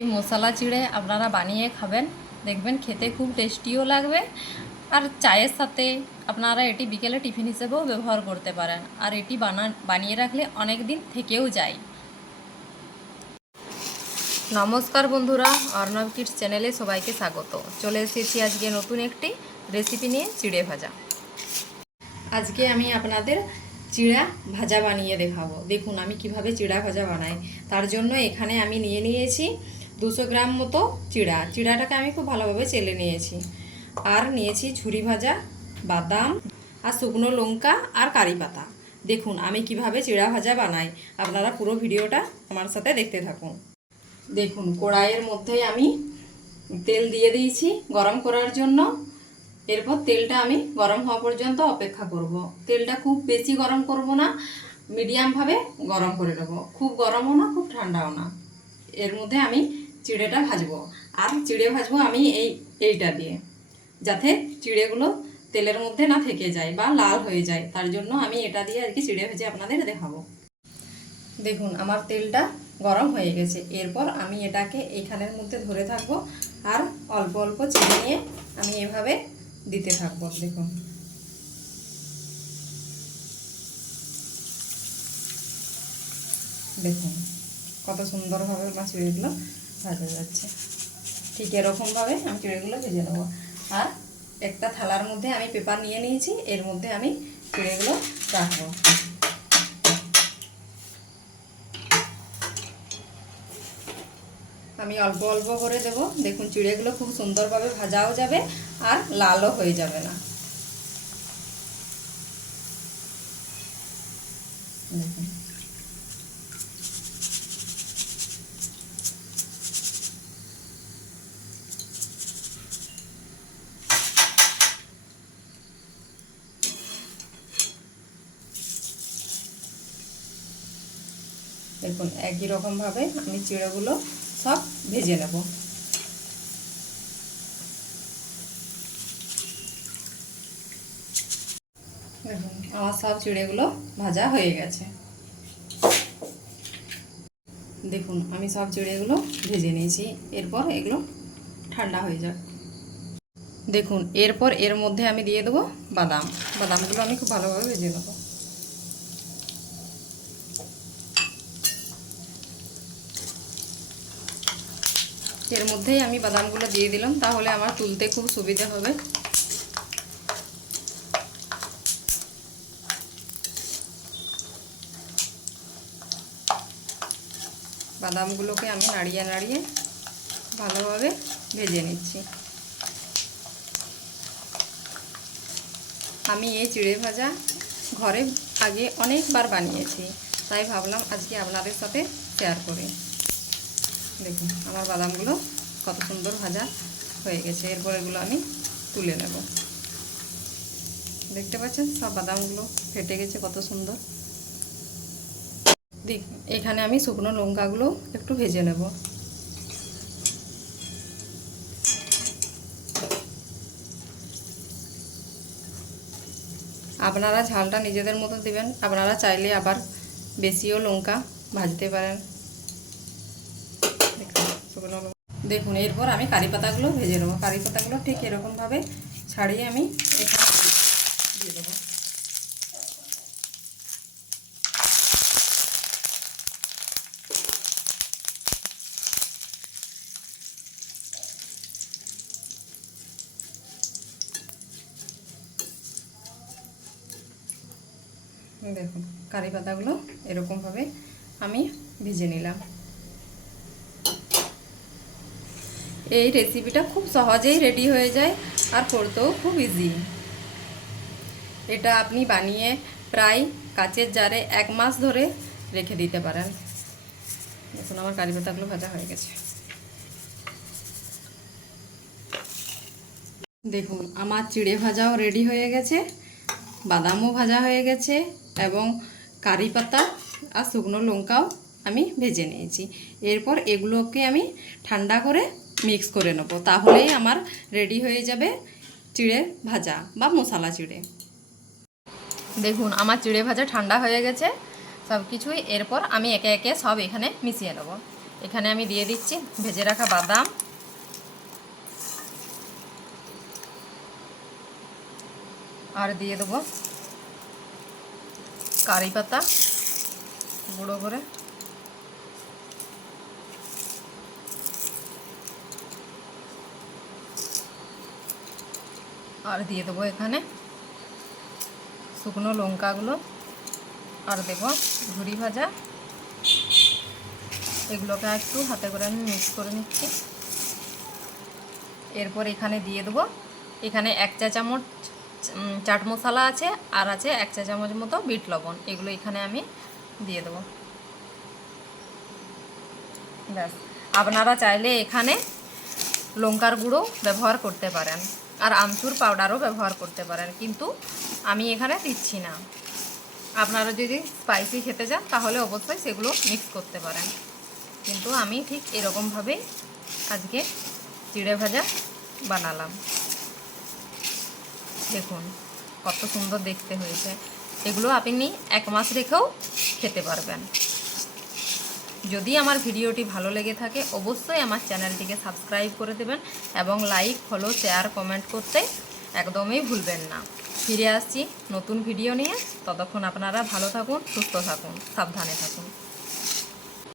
মশলা চিড়ে আপনারা বানিয়ে খাবেন। দেখবেন খেতে খুব টেস্টিও লাগবে। আর চায়ের সাথে আপনারা এটি বিকেলে টিফিন হিসেবেও ব্যবহার করতে পারেন। আর এটি বানা, বানিয়ে রাখলে অনেক দিন থেকেও যায়। নমস্কার বন্ধুরা অর্ণব কিডস চ্যানেলে সবাইকে স্বাগত। চলে এসেছি আজকে নতুন একটি রেসিপি নিয়ে চিড়ে ভাজা। আজকে আমি আপনাদের চিড়া ভাজা বানিয়ে দেখাবো। দেখুন আমি কীভাবে চিড়া ভাজা বানাই। তার জন্য এখানে আমি নিয়ে নিয়েছি দুশো গ্রাম মতো চিড়া। চিড়াটাকে আমি খুব ভালোভাবে চেলে নিয়েছি। আর নিয়েছি ঝুরি ভাজা, বাদাম আর শুকনো লঙ্কা আর কারি পাতা। দেখুন আমি কীভাবে চিড়া ভাজা বানাই। আপনারা পুরো ভিডিওটা আমার সাথে দেখতে থাকুন। দেখুন, কড়াইয়ের মধ্যে আমি তেল দিয়ে দিয়েছি গরম করার জন্য। এরপর তেলটা আমি গরম হওয়া পর্যন্ত অপেক্ষা করব। তেলটা খুব বেশি গরম করব না, মিডিয়ামভাবে গরম করে নেব। খুব গরমও না, খুব ঠান্ডাও না। এর মধ্যে আমি চিড়েটা ভাজবো। আর চিড়ে ভাজবো আমি এই, এইটা দিয়ে। যাতে চিড়েগুলো তেলের মধ্যে না থেকে যায় বা লাল হয়ে যায়, তার জন্য আমি এটা দিয়ে আর কি চিড়ে ভেজে আপনাদের দেখাবো। দেখুন, আমার তেলটা গরম হয়ে গেছে। এরপর আমি এটাকে এইখানের মধ্যে ধরে থাকব আর অল্প অল্প চিড়ে নিয়ে আমি এভাবে দিতে থাকব, দেখুন। দেখুন, কত সুন্দরভাবে আমার চিড়েগুলো ভাজা যাচ্ছে। ঠিক এরকমভাবে আমি চিড়েগুলো ভেজে নেব। আর একটা থালার মধ্যে আমি পেপার নিয়ে নিয়েছি, এর মধ্যে আমি চিড়েগুলো রাখব। আমি অল্প অল্প করে দেব। দেখুন, চিড়েগুলো খুব সুন্দরভাবে ভাজাও যাবে আর লালও হয়ে যাবে না। দেখুন। দেখুন, একই রকমভাবে আমি চিড়েগুলো সব ভেজে নেব। দেখুন, আমার সব চিড়েগুলো ভাজা হয়ে গেছে। দেখুন, আমি সব চিড়েগুলো ভেজে নিয়েছি। এরপর এগুলো ঠান্ডা হয়ে যাক। দেখুন, এরপর এর মধ্যে আমি দিয়ে দেবো বাদাম। বাদামগুলো আমি খুব ভালোভাবে ভেজে নেব। এর মধ্যেই আমি বাদামগুলো দিয়ে দিলাম, তাহলে আমার তুলতে খুব সুবিধা হবে। বাদামগুলোকে আমি নাড়িয়ে নাড়িয়ে ভালোভাবে ভেজে নিচ্ছি। আমি এই চিড়ে ভাজা ঘরে আগে অনেকবার বানিয়েছি, তাই ভাবলাম আজকে আপনাদের সাথে শেয়ার করি। দেখুন, আমার বাদামগুলো কত সুন্দর ভাজা হয়ে গেছে। এরপর এগুলো আমি তুলে নেব। দেখতে পাচ্ছেন? সব বাদামগুলো ফেটে গেছে কত সুন্দর। দেখ, এখানে আমি শুকনো লঙ্কাগুলো একটু ভেজে নেব। আপনারা ঝালটা নিজেদের মতো দেবেন। আপনারা চাইলে আবার বেশিও লঙ্কা ভাজতে পারেন। দেখুন, এরপর আমি কারি পাতাগুলো ভেজে নেব। কারি পাতাগুলো ঠিক এরকমভাবে ছাড়িয়ে আমি এখানে দিয়ে দেবো। দেখুন, কারি পাতাগুলো এরকমভাবে আমি ভেজে নিলাম। এই রেসিপিটা খুব সহজেই রেডি হয়ে যায় আর করতেও খুব ইজি এটা আপনি বানিয়ে প্রায় কাচের জারে এক মাস ধরে রেখে দিতে পারেন। দেখুন আমার কারি পাতাগুলো ভাজা হয়ে গেছে। দেখুন, আমার চিড়ে ভাজাও রেডি হয়ে গেছে, বাদামও ভাজা হয়ে গেছে এবং কারি পাতা আর শুকনো লঙ্কাও আমি ভেজে নিয়েছি। এরপর এগুলোকে আমি ঠান্ডা করে মিক্স করে নেব। তাহলেই আমার রেডি হয়ে যাবে চিড়ে ভাজা বা মশলা চিড়ে। দেখুন, আমার চিড়ে ভাজা ঠান্ডা হয়ে গেছে। সব কিছুই এরপর আমি একে একে সব এখানে মিশিয়ে নেব। এখানে আমি দিয়ে দিচ্ছি ভেজে রাখা বাদাম। আর দিয়ে দেবো কারি পাতা। গুঁড়ো করে আর দিয়ে দেবো এখানে শুকনো লঙ্কাগুলো। আর দেব ঝুরি ভাজা। এগুলোকে একটু হাতে করে আমি মিক্স করে নিচ্ছি। এরপর এখানে দিয়ে দেবো, এখানে এক চা চামচ চাট মশলা আছে, আর আছে এক চা চামচ মতো বিট লবণ। এগুলো এখানে আমি দিয়ে দেবো। ব্যাস। আপনারা চাইলে এখানে লঙ্কার গুঁড়ো ব্যবহার করতে পারেন। আর আমচুর পাউডারও ব্যবহার করতে পারেন, কিন্তু আমি এখানে দিচ্ছি না। আপনারা যদি স্পাইসি খেতে চান, তাহলে অবশ্যই সেগুলো মিক্স করতে পারেন। কিন্তু আমি ঠিক এরকমভাবেই আজকে চিড়ে ভাজা বানালাম। দেখুন, কত সুন্দর দেখতে হয়েছে। এগুলো আপনি এক মাস রেখেও খেতে পারবেন। যদি আমার ভিডিওটি ভালো লেগে থাকে, অবশ্যই আমার চ্যানেলটিকে সাবস্ক্রাইব করে দেবেন এবং লাইক, ফলো, শেয়ার, কমেন্ট করতে একদমই ভুলবেন না। ফিরে আসছি নতুন ভিডিও নিয়ে। ততক্ষণ আপনারা ভালো থাকুন, সুস্থ থাকুন, সাবধানে থাকুন।